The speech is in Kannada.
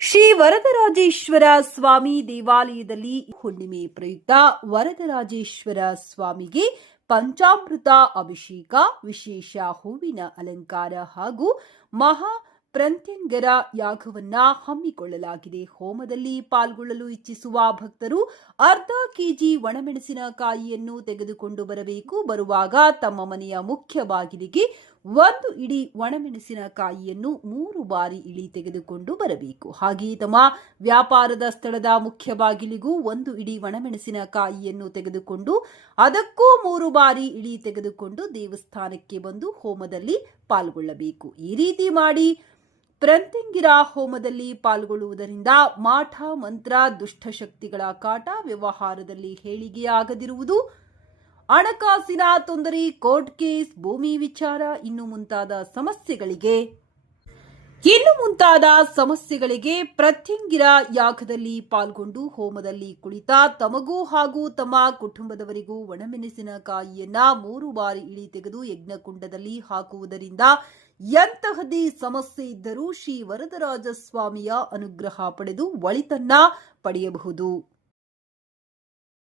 ಶ್ರೀ ವರದರಾಜೇಶ್ವರ ಸ್ವಾಮಿ ದೇವಾಲಯದಲ್ಲಿ ಹುಣ್ಣಿಮೆ ಪ್ರಯುಕ್ತ ವರದರಾಜೇಶ್ವರ ಸ್ವಾಮಿಗೆ ಪಂಚಾಮೃತ ಅಭಿಷೇಕ, ವಿಶೇಷ ಹೂವಿನ ಅಲಂಕಾರ ಹಾಗೂ ಮಹಾ ಪ್ರಂತ್ಯಂಗರ ಯಾಗವನ್ನ ಹಮ್ಮಿಕೊಳ್ಳಲಾಗಿದೆ. ಹೋಮದಲ್ಲಿ ಪಾಲ್ಗೊಳ್ಳಲು ಇಚ್ಛಿಸುವ ಭಕ್ತರು ಅರ್ಧ ಕೆಜಿ ಒಣಮೆಣಸಿನಕಾಯಿಯನ್ನು ತೆಗೆದುಕೊಂಡು ಬರಬೇಕು. ಬರುವಾಗ ತಮ್ಮ ಮನೆಯ ಮುಖ್ಯ ಬಾಗಿಲಿಗೆ 1 ಇಡೀ ಒಣಮೆಣಸಿನಕಾಯಿಯನ್ನು 3 ಬಾರಿ ಇಳಿ ತೆಗೆದುಕೊಂಡು ಬರಬೇಕು. ಹಾಗೆಯೇ ತಮ್ಮ ವ್ಯಾಪಾರದ ಸ್ಥಳದ ಮುಖ್ಯ ಬಾಗಿಲಿಗೂ 1 ಇಡೀ ಒಣಮೆಣಸಿನಕಾಯಿಯನ್ನು ತೆಗೆದುಕೊಂಡು ಅದಕ್ಕೂ 3 ಬಾರಿ ಇಳಿ ತೆಗೆದುಕೊಂಡು ದೇವಸ್ಥಾನಕ್ಕೆ ಬಂದು ಹೋಮದಲ್ಲಿ ಪಾಲ್ಗೊಳ್ಳಬೇಕು. ಈ ರೀತಿ ಮಾಡಿ ಪ್ರಂತ್ಯಂಗಿರ ಹೋಮದಲ್ಲಿ ಪಾಲ್ಗೊಳ್ಳುವುದರಿಂದ ಮಾಠ ಮಂತ್ರ, ದುಷ್ಟಶಕ್ತಿಗಳ ಕಾಟ, ವ್ಯವಹಾರದಲ್ಲಿ ಏಳಿಗೆಯಾಗದಿರುವುದು, ಹಣಕಾಸಿನ ತೊಂದರೆ, ಕೋರ್ಟ್ ಕೇಸ್, ಭೂಮಿ ವಿಚಾರ ಇನ್ನು ಮುಂತಾದ ಸಮಸ್ಯೆಗಳಿಗೆ ಪ್ರತ್ಯಂಗಿರ ಯಾಗದಲ್ಲಿ ಪಾಲ್ಗೊಂಡು ಹೋಮದಲ್ಲಿ ಕುಳಿತ ತಮಗೂ ಹಾಗೂ ತಮ್ಮ ಕುಟುಂಬದವರಿಗೂ ಒಣಮೆಣಸಿನಕಾಯಿಯನ್ನ 3 ಬಾರಿ ಇಳಿ ತೆಗೆದು ಯಜ್ಞಕುಂಡದಲ್ಲಿ ಹಾಕುವುದರಿಂದ ಎಂತಹದೇ ಸಮಸ್ಯೆ ಇದ್ದರೂ ಶ್ರೀ ವರದರಾಜ ಸ್ವಾಮಿಯ ಅನುಗ್ರಹ ಪಡೆದು ಒಳಿತನ್ನ ಪಡೆಯಬಹುದು.